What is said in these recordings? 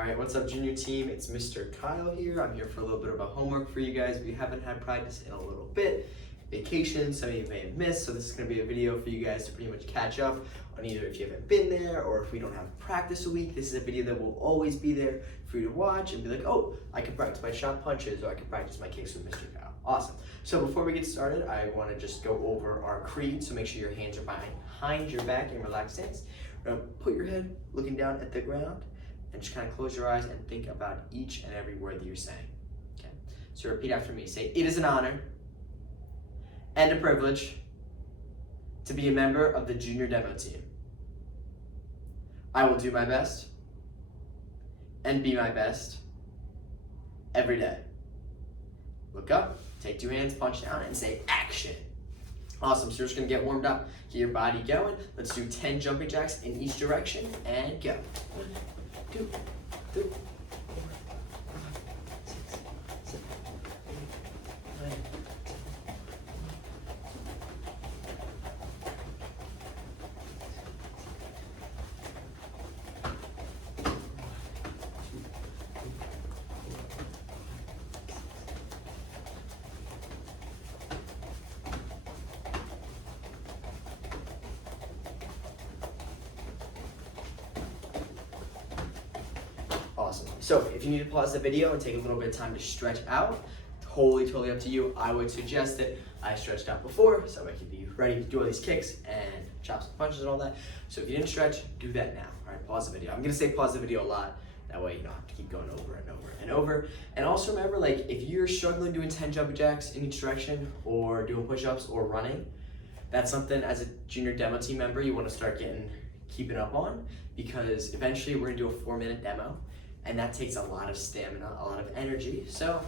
Alright, what's up junior team? It's Mr. Kyle here. I'm here for a little bit of a homework for you guys. We haven't had practice in a little bit. Vacation, some of you may have missed, so this is going to be a video for you guys to pretty much catch up on either if you haven't been there or if we don't have practice a week. This is a video that will always be there for you to watch and be like, oh, I can practice my shot punches or I can practice my kicks with Mr. Kyle. Awesome. So before we get started, I want to just go over our creed, so make sure your hands are behind your back in relaxed stance. We're going to put your head looking down at the ground and just kind of close your eyes and think about each and every word that you're saying. Okay. So repeat after me. Say, it is an honor and a privilege to be a member of the junior demo team. I will do my best and be my best every day. Look up, take two hands, punch down, and say action. Awesome, so you're just gonna get warmed up, get your body going. Let's do 10 jumping jacks in each direction and go. 1, 2, 3, 4, 5, 6, 7, 8, 9, 10. Awesome. So if you need to pause the video and take a little bit of time to stretch out, totally up to you. I would suggest that I stretched out before so I could be ready to do all these kicks and chops and punches and all that. So if you didn't stretch, do that now. All right, pause the video. I'm gonna say pause the video a lot. That way you don't have to keep going over and over and over. And also remember, like, if you're struggling doing 10 jumping jacks in each direction or doing push-ups or running, that's something as a junior demo team member you want to start keeping up on, because eventually we're gonna do a 4-minute demo. And that takes a lot of stamina, a lot of energy. So,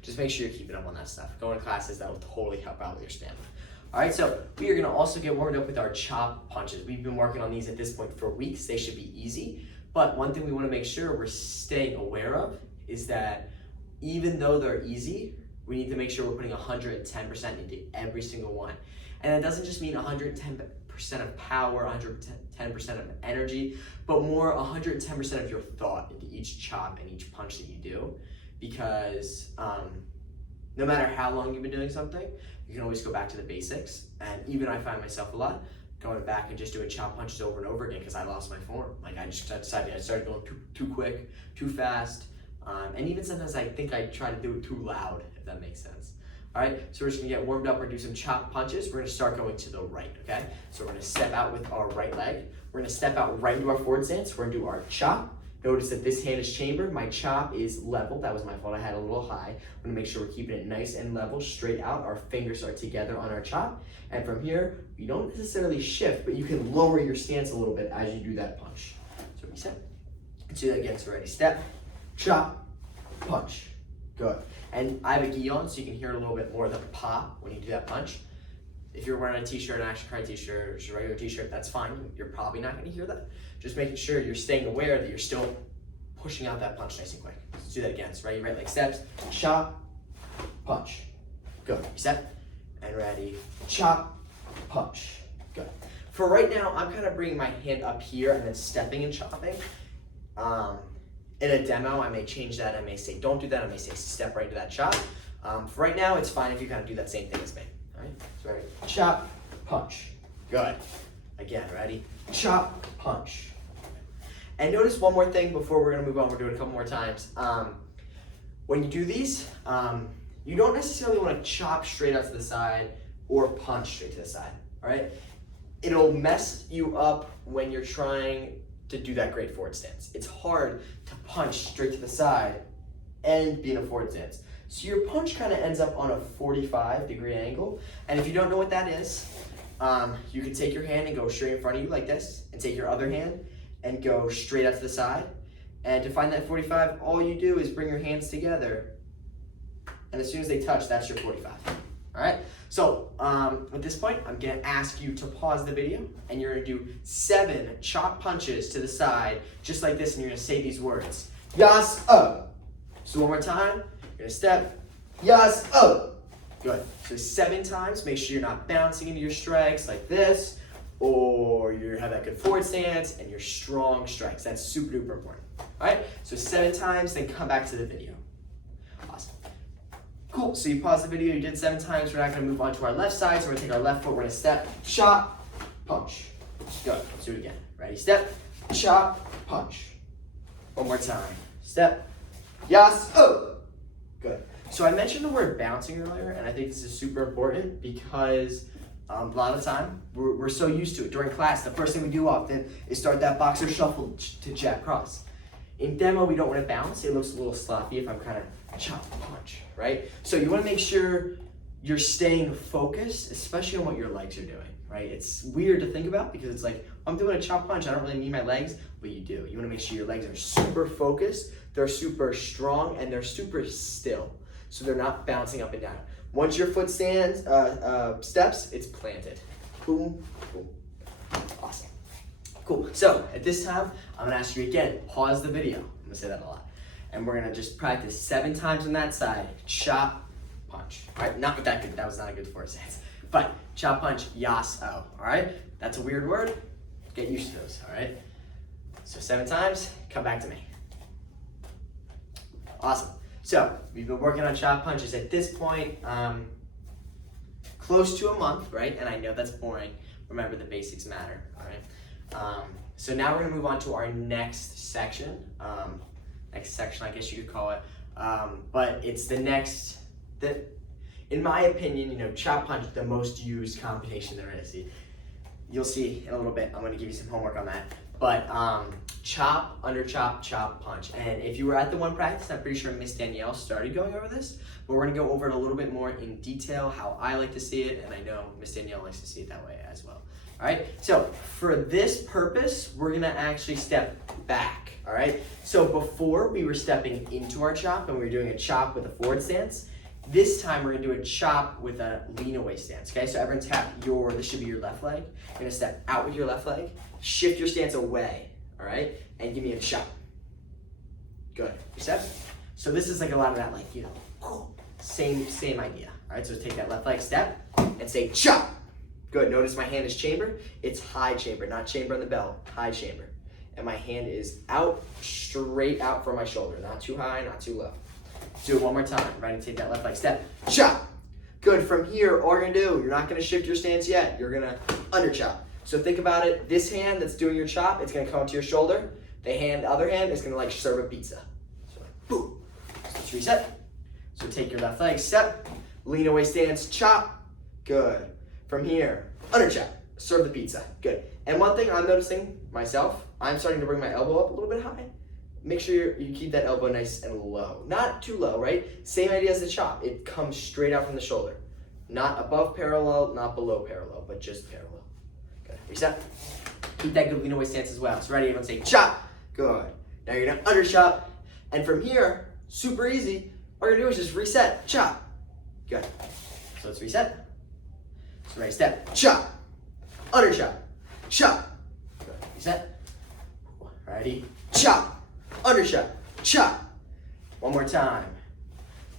just make sure you're keeping up on that stuff. Going to classes, that will totally help out with your stamina. All right, so we are gonna also get warmed up with our chop punches. We've been working on these at this point for weeks. They should be easy. But one thing we wanna make sure we're staying aware of is that even though they're easy, we need to make sure we're putting 110% into every single one. And that doesn't just mean 110% of power, 110% of energy, but more 110% of your thought into each chop and each punch that you do. Because no matter how long you've been doing something, you can always go back to the basics. And even I find myself a lot going back and just doing chop punches over and over again because I lost my form. Like I started going too quick, too fast. And even sometimes I think I try to do it too loud, if that makes sense. All right, so we're just gonna get warmed up. We're gonna do some chop punches. We're gonna start going to the right, okay? So we're gonna step out with our right leg. We're gonna step out right into our forward stance. We're gonna do our chop. Notice that this hand is chambered. My chop is level. That was my fault, I had it a little high. We're gonna make sure we're keeping it nice and level, straight out. Our fingers are together on our chop. And from here, you don't necessarily shift, but you can lower your stance a little bit as you do that punch. So reset. Let's do that again, so ready. Step, chop, punch. Good. And I have a gi on, so you can hear a little bit more of the pop when you do that punch. If you're wearing a t-shirt, an Action Karate t-shirt, or just a regular t-shirt, that's fine. You're probably not gonna hear that. Just making sure you're staying aware that you're still pushing out that punch nice and quick. Let's do that again. So ready, right leg steps, chop, punch. Good. Reset, and ready, chop, punch. Good. For right now, I'm kind of bringing my hand up here and then stepping and chopping. In a demo, I may change that. I may say, don't do that. I may say, step right into that chop. For right now, it's fine if you kind of do that same thing as me. All right, so ready, chop, punch. Good. Again, ready, chop, punch. And notice one more thing before we're gonna move on. We're doing it a couple more times. When you do these, you don't necessarily want to chop straight out to the side or punch straight to the side, all right? It'll mess you up when you're trying to do that great forward stance. It's hard to punch straight to the side and be in a forward stance. So your punch kind of ends up on a 45-degree angle. And if you don't know what that is, you can take your hand and go straight in front of you like this, and take your other hand and go straight out to the side. And to find that 45, all you do is bring your hands together, and as soon as they touch, that's your 45. All right? So at this point, I'm gonna ask you to pause the video, and you're gonna do 7 chop punches to the side, just like this, and you're gonna say these words. Yas up. So one more time, you're gonna step, yas up. Good. So 7 times, make sure you're not bouncing into your strikes like this, or you have that good forward stance and your strong strikes. That's super duper important. All right? So So 7 times, then come back to the video. Awesome. Cool, so you pause the video, you did 7 times. We're not gonna move on to our left side, so we're gonna take our left foot, we're gonna step, chop, punch. Go, let's do it again. Ready, step, chop, punch. One more time. Step, yas, oh. Good. So I mentioned the word bouncing earlier, and I think this is super important because a lot of the time we're so used to it. During class, the first thing we do often is start that boxer shuffle to jab cross. In demo, we don't want to bounce. It looks a little sloppy if I'm kind of chop, punch, right? So you want to make sure you're staying focused, especially on what your legs are doing, right? It's weird to think about because it's like, I'm doing a chop punch, I don't really need my legs, but you do. You want to make sure your legs are super focused, they're super strong, and they're super still, so they're not bouncing up and down. Once your foot stands, steps, it's planted. Boom, boom. Awesome. Cool. So at this time, I'm gonna ask you again, pause the video. I'm gonna say that a lot. And we're gonna just practice 7 times on that side. Chop, punch. All right, not that good. That was not a good 4 stance. But chop, punch, yas, oh. All right, that's a weird word. Get used to those, all right? So 7 times, come back to me. Awesome. So we've been working on chop punches at this point, close to a month, right? And I know that's boring. Remember, the basics matter, all right? So now we're gonna move on to our next section. I guess you could call it. But it's the next, in my opinion, you know, chop punch, the most used combination there is. You'll see in a little bit. I'm gonna give you some homework on that. But chop, under chop, chop, punch. And if you were at the one practice, I'm pretty sure Miss Danielle started going over this, but we're gonna go over it a little bit more in detail, how I like to see it, and I know Miss Danielle likes to see it that way as well. All right, so for this purpose, we're gonna actually step back, all right? So before we were stepping into our chop and we were doing a chop with a forward stance. This time we're gonna do a chop with a lean away stance, okay? So everyone tap this should be your left leg. You're gonna step out with your left leg, shift your stance away, all right? And give me a chop. Good, reset. So this is like a lot of that, like, you know, same idea, all right? So take that left leg step and say chop. Good, notice my hand is chamber. It's high chamber, not chamber on the belt, high chamber. And my hand is out, straight out from my shoulder, not too high, not too low. Do it one more time. Ready? Take that left leg step. Chop. Good. From here, all you're gonna do, you're not gonna shift your stance yet. You're gonna under chop. So think about it. This hand that's doing your chop, it's gonna come to your shoulder. The other hand is gonna like serve a pizza. So like, boom. So let's reset. So take your left leg, step, lean away stance, chop. Good. From here, under chop, serve the pizza. Good. And one thing I'm noticing myself, I'm starting to bring my elbow up a little bit high. Make sure you keep that elbow nice and low. Not too low, right? Same idea as the chop. It comes straight out from the shoulder. Not above parallel, not below parallel, but just parallel. Good. Reset. Keep that good lean away stance as well. So ready, everyone say chop. Good. Now you're gonna under chop. And from here, super easy. All you're gonna do is just reset, chop. Good. So let's reset. So ready, step, chop. Under chop. Chop. Good. Reset. Ready, chop. Under chop, chop. One more time.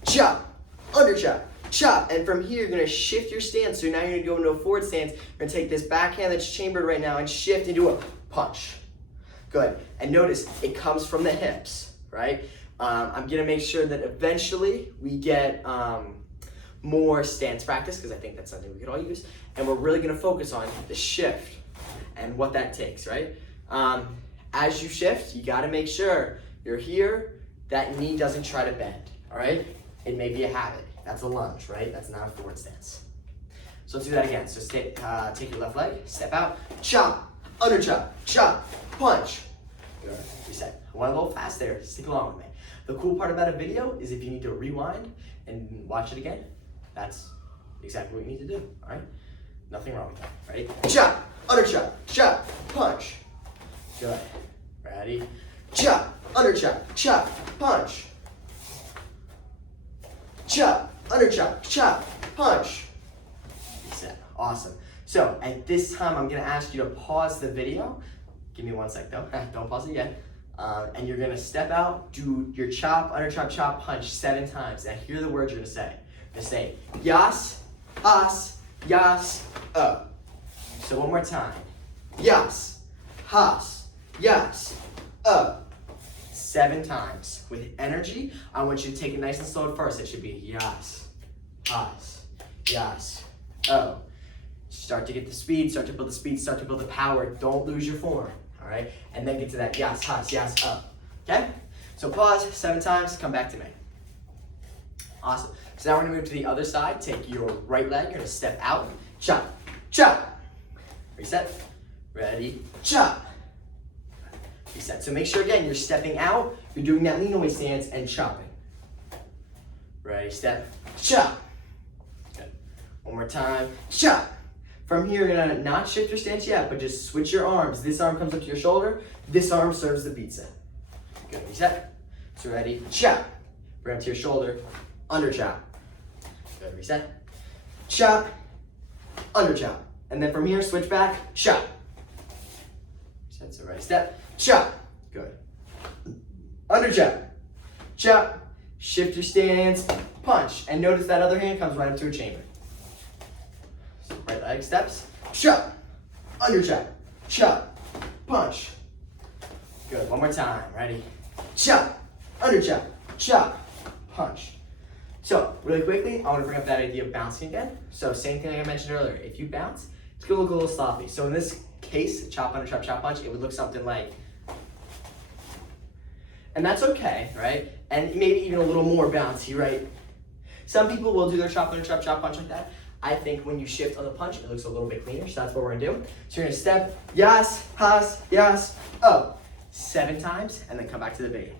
Chop, under chop, chop. And from here, you're gonna shift your stance. So now you're gonna go into a forward stance. You're gonna take this backhand that's chambered right now and shift into a punch. Good. And notice, it comes from the hips, right? I'm gonna make sure that eventually we get more stance practice, because I think that's something we could all use. And we're really gonna focus on the shift and what that takes, right? As you shift, you gotta make sure you're here, that knee doesn't try to bend, all right? It may be a habit. That's a lunge, right? That's not a forward stance. So let's do that again. So take your left leg, step out, chop, under chop, chop, punch. Good, reset. I went a little fast there, stick along with me. The cool part about a video is if you need to rewind and watch it again, that's exactly what you need to do, all right? Nothing wrong with that, right? Chop, under chop, chop, punch. Good. Ready? Chop, under chop, chop, punch. Chop, under chop, chop, punch. Reset. Awesome. So at this time, I'm gonna ask you to pause the video. Give me one sec though. Don't pause it yet. And you're gonna step out, do your chop, under chop, chop, punch 7 times. Now hear the words you're gonna say. You're gonna say yas, has, yas, up. So one more time. Yas, has, yas, up. 7 times. With energy, I want you to take it nice and slow at first. It should be yas, has, yas, oh. Start to get the speed, start to build the speed, start to build the power. Don't lose your form, all right? And then get to that yas, has, yas, oh, okay? So pause 7 times, come back to me. Awesome. So now we're gonna move to the other side. Take your right leg, you're gonna step out, chop, chop. Reset, ready, chop. Reset. So make sure, again, you're stepping out, you're doing that lean away stance and chopping. Ready, step, chop. Good. One more time, chop. From here, you're gonna not shift your stance yet, but just switch your arms. This arm comes up to your shoulder, this arm serves the pizza. Good, reset. So ready, chop. Bring up to your shoulder, under chop. Good, reset. Chop, under chop. And then from here, switch back, chop. Reset, so ready, step, chop. Good. Under chop, chop. Shift your stance, punch. And notice that other hand comes right up to a chamber. So right leg steps, chop, under chop, chop, punch. Good, one more time, ready? Chop, under chop, chop, punch. So, really quickly, I want to bring up that idea of bouncing again. So, same thing like I mentioned earlier. If you bounce, it's going to look a little sloppy. So, in this case, chop, under chop, chop, punch, it would look something like, and that's okay, right? And maybe even a little more bouncy, right? Some people will do their chop, under chop, chop, punch like that. I think when you shift on the punch, it looks a little bit cleaner. So that's what we're gonna do. So you're gonna step, yas, has, yas, oh. 7 times, and then come back to the beginning.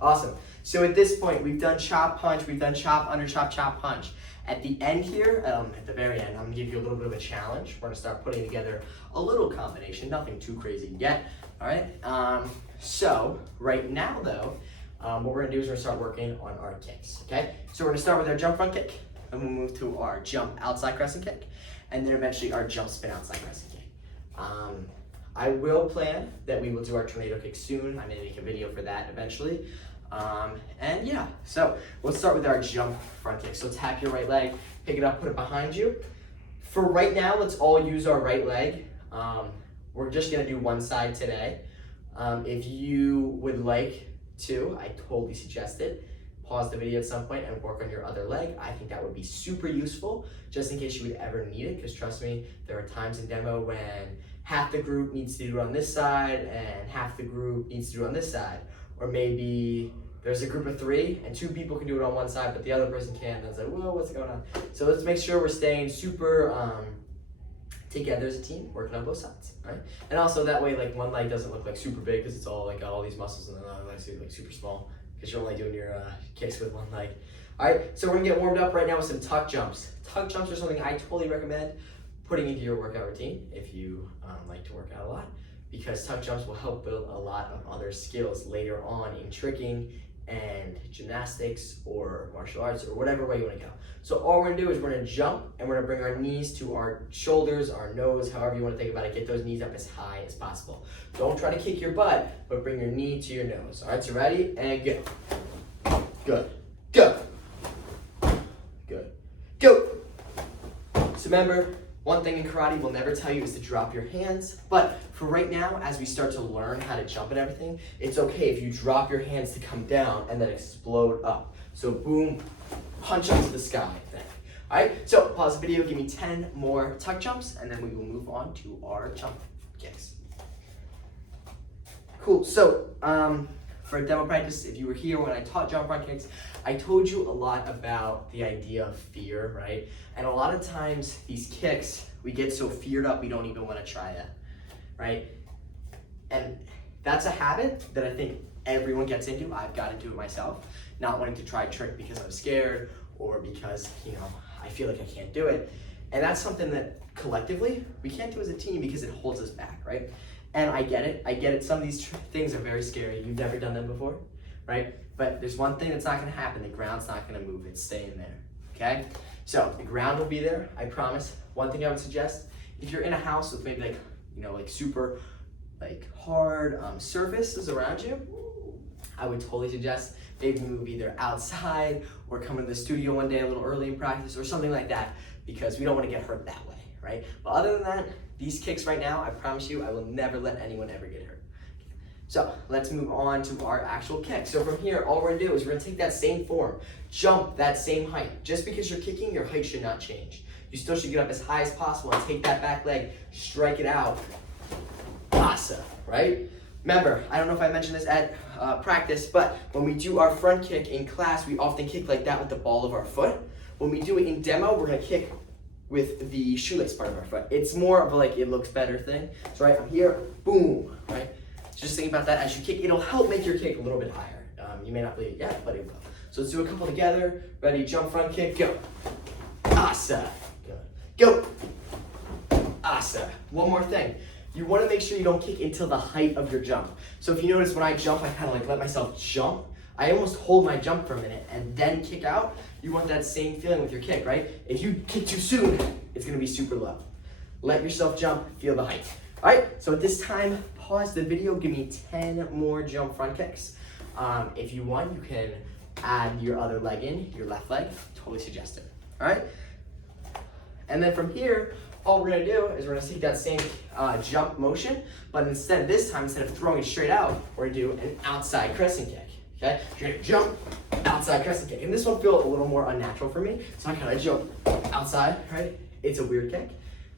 Awesome. So at this point, we've done chop, punch, we've done chop, under chop, chop, punch. At the end here, at the very end, I'm gonna give you a little bit of a challenge. We're gonna start putting together a little combination, nothing too crazy yet, all right? So right now though, what we're gonna do is we're gonna start working on our kicks, okay? So we're gonna start with our jump front kick, then we'll move to our jump outside crescent kick, and then eventually our jump spin outside crescent kick. I will plan that we will do our tornado kick soon. I may make a video for that eventually. And yeah, so let's start with our jump front kick. So tap your right leg, pick it up, put it behind you. For right now, let's all use our right leg. We're just gonna do one side today. If you would like to, I totally suggest it. Pause the video at some point and work on your other leg. I think that would be super useful, just in case you would ever need it, because trust me, there are times in demo when half the group needs to do it on this side and half the group needs to do it on this side. Or maybe there's a group of 3 and 2 people can do it on one side, but the other person can't, and it's like, whoa, what's going on? So let's make sure we're staying super together as a team, working on both sides, right? And also that way, like, one leg doesn't look like super big because it's all like got all these muscles, and then the other leg's like super small because you're only doing your kicks with one leg. All right, so we're gonna get warmed up right now with some tuck jumps. Tuck jumps are something I totally recommend putting into your workout routine if you like to work out a lot, because tuck jumps will help build a lot of other skills later on in tricking and gymnastics or martial arts or whatever way you want to go. So all we're gonna do is we're gonna jump and we're gonna bring our knees to our shoulders, our nose, however you want to think about it. Get those knees up as high as possible. Don't try to kick your butt, but bring your knee to your nose. All right, so ready and go. Good. Go. Good. Go. So remember, one thing in karate we'll never tell you is to drop your hands, but for right now, as we start to learn how to jump and everything, it's okay if you drop your hands to come down and then explode up. So boom, punch up to the sky thing. All right, so pause the video, give me 10 more tuck jumps, and then we will move on to our jump kicks. Cool, so for demo practice, if you were here when I taught jump front kicks, I told you a lot about the idea of fear, right? And a lot of times these kicks, we get so feared up we don't even want to try that, right? And that's a habit that I think everyone gets into. I've got into it myself, not wanting to try a trick because I'm scared or because, you know, I feel like I can't do it. And that's something that collectively we can't do as a team because it holds us back, right? And I get it. Some of these things are very scary. You've never done them before, right? But there's one thing that's not gonna happen. The ground's not gonna move, it's staying there, okay? So the ground will be there, I promise. One thing I would suggest, if you're in a house with maybe like, you know, like super like hard surfaces around you, I would totally suggest maybe move either outside or come into the studio one day a little early in practice or something like that, because we don't wanna get hurt that way, right? But other than that, these kicks right now, I promise you, I will never let anyone ever get hurt. So let's move on to our actual kick. So from here, all we're gonna do is we're gonna take that same form, jump that same height. Just because you're kicking, your height should not change. You still should get up as high as possible and take that back leg, strike it out. Asa, right? Remember, I don't know if I mentioned this at practice, but when we do our front kick in class, we often kick like that with the ball of our foot. When we do it in demo, we're gonna kick with the shoelace part of our foot. It's more of a like, it looks better thing. So right, I'm here, boom, right? Just think about that as you kick. It'll help make your kick a little bit higher. You may not believe it yet, but it will. So let's do a couple together. Ready, jump, front kick, go. Asa, good. Go. Asa. One more thing. You want to make sure you don't kick until the height of your jump. So if you notice when I jump, I kind of like let myself jump. I almost hold my jump for a minute and then kick out. You want that same feeling with your kick, right? If you kick too soon, it's going to be super low. Let yourself jump, feel the height. All right, so at this time, pause the video, give me 10 more jump front kicks. If you want, you can add your other leg in, your left leg, totally suggested. All right? And then from here, all we're gonna do is we're gonna take that same jump motion, but instead of throwing it straight out, we're gonna do an outside crescent kick, okay? You're gonna jump, outside crescent kick. And this one feels a little more unnatural for me, so I kind of jump outside, right? It's a weird kick,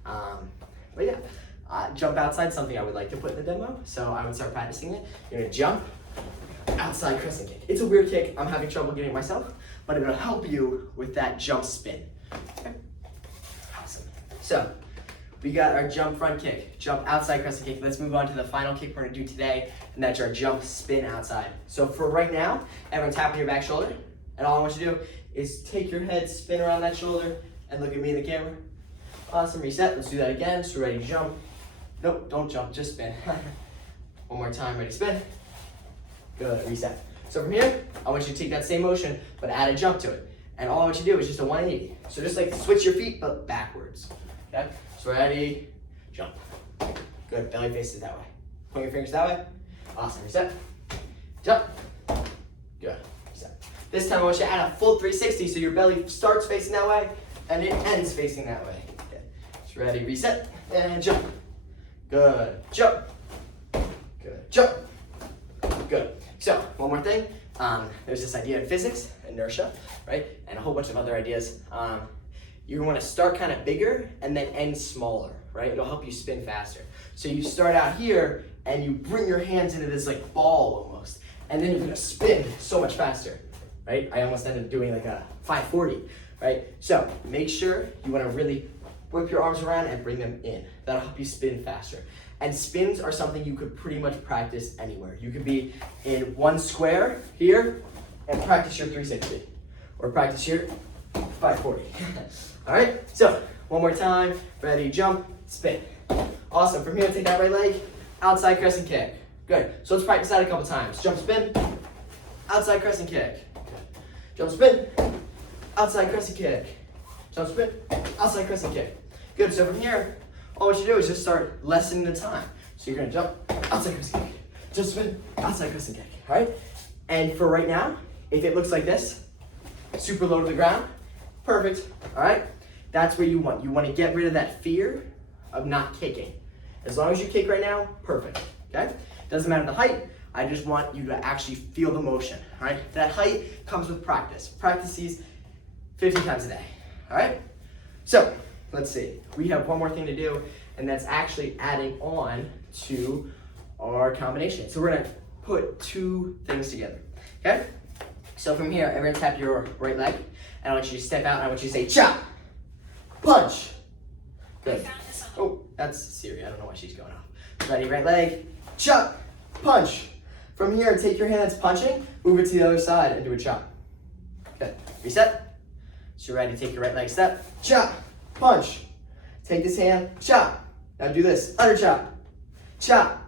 but yeah. Jump outside, something I would like to put in the demo, so I would start practicing it. You're gonna jump, outside crescent kick. It's a weird kick, I'm having trouble getting it myself, but it'll help you with that jump spin. Okay. Awesome. So, we got our jump front kick, jump outside crescent kick. Let's move on to the final kick we're gonna do today, and that's our jump spin outside. So for right now, everyone tap on your back shoulder, and all I want you to do is take your head, spin around that shoulder, and look at me in the camera. Awesome, reset, let's do that again. So ready to jump. Nope, don't jump, just spin. One more time, ready, spin. Good, reset. So from here, I want you to take that same motion, but add a jump to it. And all I want you to do is just a 180. So just like switch your feet, but backwards. Okay, so ready, jump. Good, belly faces that way. Point your fingers that way. Awesome, reset. Jump. Good, reset. This time I want you to add a full 360, so your belly starts facing that way, and it ends facing that way. Okay, so ready, reset, and jump. Good, jump. Good, jump. Good. So, one more thing. There's this idea in physics, inertia, right? And a whole bunch of other ideas. You want to start kind of bigger and then end smaller, right? It'll help you spin faster. So you start out here and you bring your hands into this like ball almost, and then you're gonna spin so much faster, right? I almost ended up doing like a 540, right? So make sure you want to really whip your arms around and bring them in. That'll help you spin faster. And spins are something you could pretty much practice anywhere. You could be in one square here and practice your 360. Or practice your 540. All right, so one more time. Ready, jump, spin. Awesome, from here, take that right leg, outside crescent kick. Good, so let's practice that a couple times. Jump, spin, outside crescent kick. Good. Jump, spin, outside crescent kick. Jump, spin, outside crescent kick. Good, so from here, all what you do is just start lessening the time. So you're gonna jump, outside crescent kick. Jump, spin, outside crescent kick, all right? And for right now, if it looks like this, super low to the ground, perfect, all right? That's what you want. You wanna get rid of that fear of not kicking. As long as you kick right now, perfect, okay? Doesn't matter the height, I just want you to actually feel the motion, all right? That height comes with practice. Practice these 50 times a day, all right? So, let's see. We have one more thing to do, and that's actually adding on to our combination. So we're gonna put two things together, okay? So from here, everyone tap your right leg, and I want you to step out, and I want you to say, chop, punch. Good. Oh, that's Siri. I don't know why she's going off. Ready, right leg, chop, punch. From here, take your hand that's punching, move it to the other side, and do a chop. Good. Reset. So you're ready to take your right leg step, chop, punch. Take this hand, chop. Now do this, under chop, chop,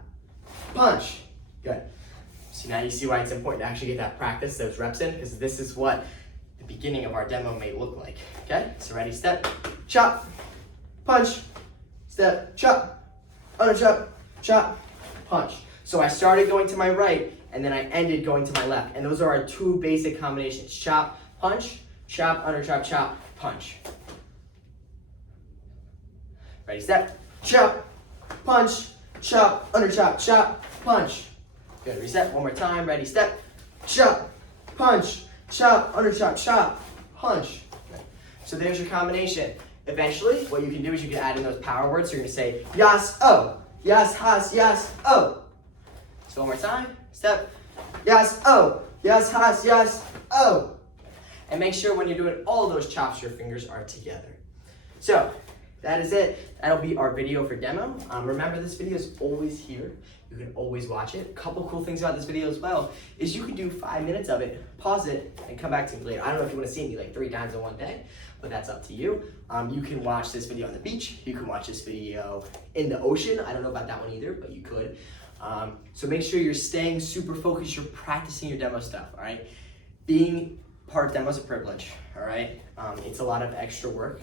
punch. Good. So now you see why it's important to actually get that practice, those reps in, because this is what the beginning of our demo may look like. Okay, so ready, step, chop, punch, step, chop, under chop, chop, punch. So I started going to my right, and then I ended going to my left. And those are our two basic combinations, chop, punch, chop, under chop, chop, punch. Ready, step, chop, punch, chop, under chop, chop, punch. Good, reset, one more time, ready, step, chop, punch, chop, under chop, chop, punch. Good. So there's your combination. Eventually, what you can do is you can add in those power words. So you're gonna say, yas, oh, yas, has, yas, oh. So one more time, step, yas, oh, yas, has, yas, oh. And make sure when you're doing all those chops, your fingers are together. So that is it. That'll be our video for demo. Remember, this video is always here. You can always watch it. A couple cool things about this video as well is you can do 5 minutes of it, pause it, and come back to me later. I don't know if you want to see me like 3 times in one day, but that's up to you. You can watch this video on the beach. You can watch this video in the ocean. I don't know about that one either, but you could. So make sure you're staying super focused. You're practicing your demo stuff, all right? Being part of demo is a privilege, all right? It's a lot of extra work,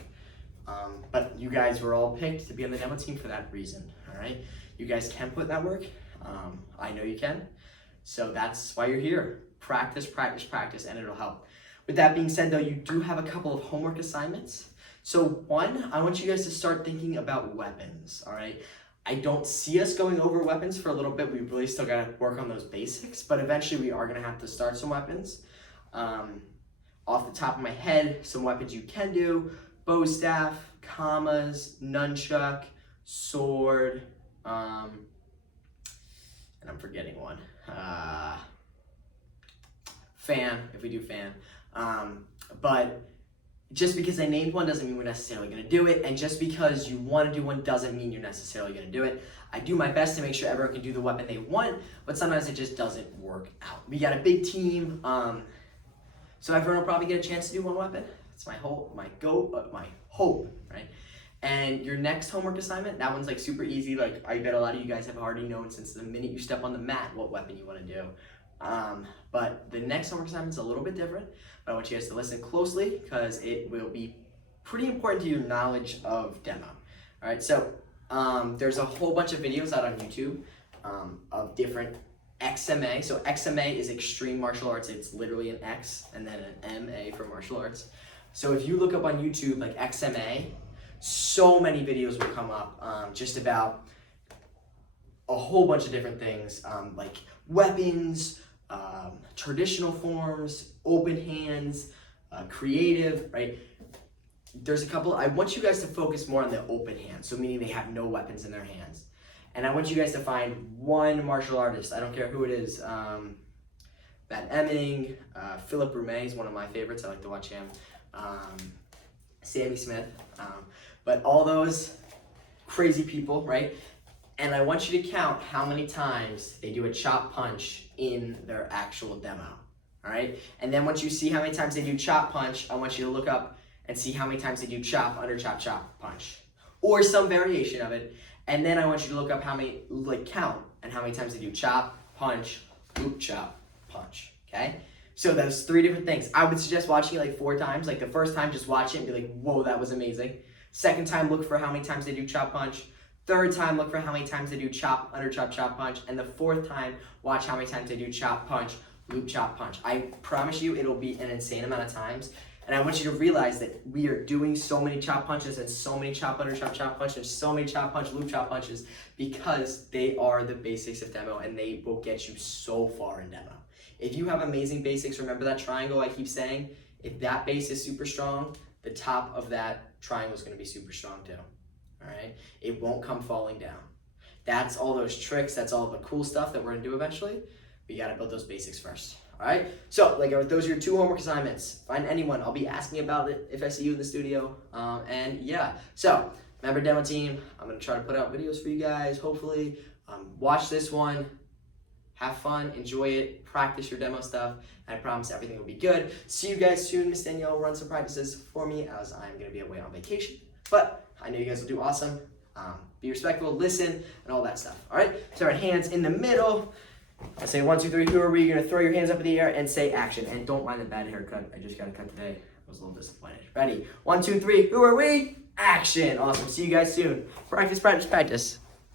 but you guys were all picked to be on the demo team for that reason, all right? You guys can put in that work. I know you can. So that's why you're here. Practice, practice, practice, and it'll help. With that being said, though, you do have a couple of homework assignments. So one, I want you guys to start thinking about weapons, all right? I don't see us going over weapons for a little bit. We really still got to work on those basics, but eventually we are going to have to start some weapons. Off the top of my head, some weapons you can do: bow staff, commas, nunchuck, sword, and I'm forgetting one. Fan, if we do fan. But just because I named one doesn't mean we're necessarily going to do it, and just because you want to do one doesn't mean you're necessarily going to do it. I do my best to make sure everyone can do the weapon they want, but sometimes it just doesn't work out. We got a big team, so everyone will probably get a chance to do one weapon. It's my hope, right? And your next homework assignment, that one's like super easy. Like, I bet a lot of you guys have already known since the minute you step on the mat what weapon you want to do. But the next homework assignment's a little bit different, but I want you guys to listen closely because it will be pretty important to your knowledge of demo. All right, so there's a whole bunch of videos out on YouTube of different XMA. So XMA is extreme martial arts. It's literally an X and then an MA for martial arts. So if you look up on YouTube like XMA, so many videos will come up just about a whole bunch of different things, like weapons, traditional forms, open hands, creative, right? There's a couple. I want you guys to focus more on the open hand, so meaning they have no weapons in their hands. And I want you guys to find one martial artist. I don't care who it is. Matt Emming, Philip Roumet is one of my favorites. I like to watch him. Sammy Smith. But all those crazy people, right? And I want you to count how many times they do a chop punch in their actual demo, all right? And then once you see how many times they do chop punch, I want you to look up and see how many times they do chop, under chop, chop, punch, or some variation of it. And then I want you to look up how many, count, and how many times they do chop, punch, loop, chop, punch, okay? So those 3 different things. I would suggest watching it like 4 times. Like the first time, just watch it and be like, whoa, that was amazing. Second time, look for how many times they do chop, punch. Third time, look for how many times they do chop, under chop, chop, punch. And the 4th time, watch how many times they do chop, punch, loop, chop, punch. I promise you it'll be an insane amount of times. And I want you to realize that we are doing so many chop punches and so many chop, under chop, chop, punch, and so many chop, punch, loop, chop, punches because they are the basics of demo and they will get you so far in demo. If you have amazing basics, remember that triangle I keep saying? If that base is super strong, the top of that triangle is going to be super strong too. All right, it won't come falling down. That's all those tricks. That's all the cool stuff that we're gonna do eventually. We gotta build those basics first. All right. So, those are your 2 homework assignments. Find anyone. I'll be asking about it if I see you in the studio. And yeah. So, remember, demo team. I'm gonna try to put out videos for you guys. Hopefully, watch this one. Have fun. Enjoy it. Practice your demo stuff. And I promise everything will be good. See you guys soon. Miss Danielle will run some practices for me as I'm gonna be away on vacation. But I know you guys will do awesome. Be respectful, listen, and all that stuff. All right? So our hands in the middle. I say 1, 2, 3, who are we? You're going to throw your hands up in the air and say action. And don't mind the bad haircut. I just got a cut today. I was a little disappointed. Ready? 1, 2, 3, who are we? Action. Awesome. See you guys soon. Practice, practice, practice.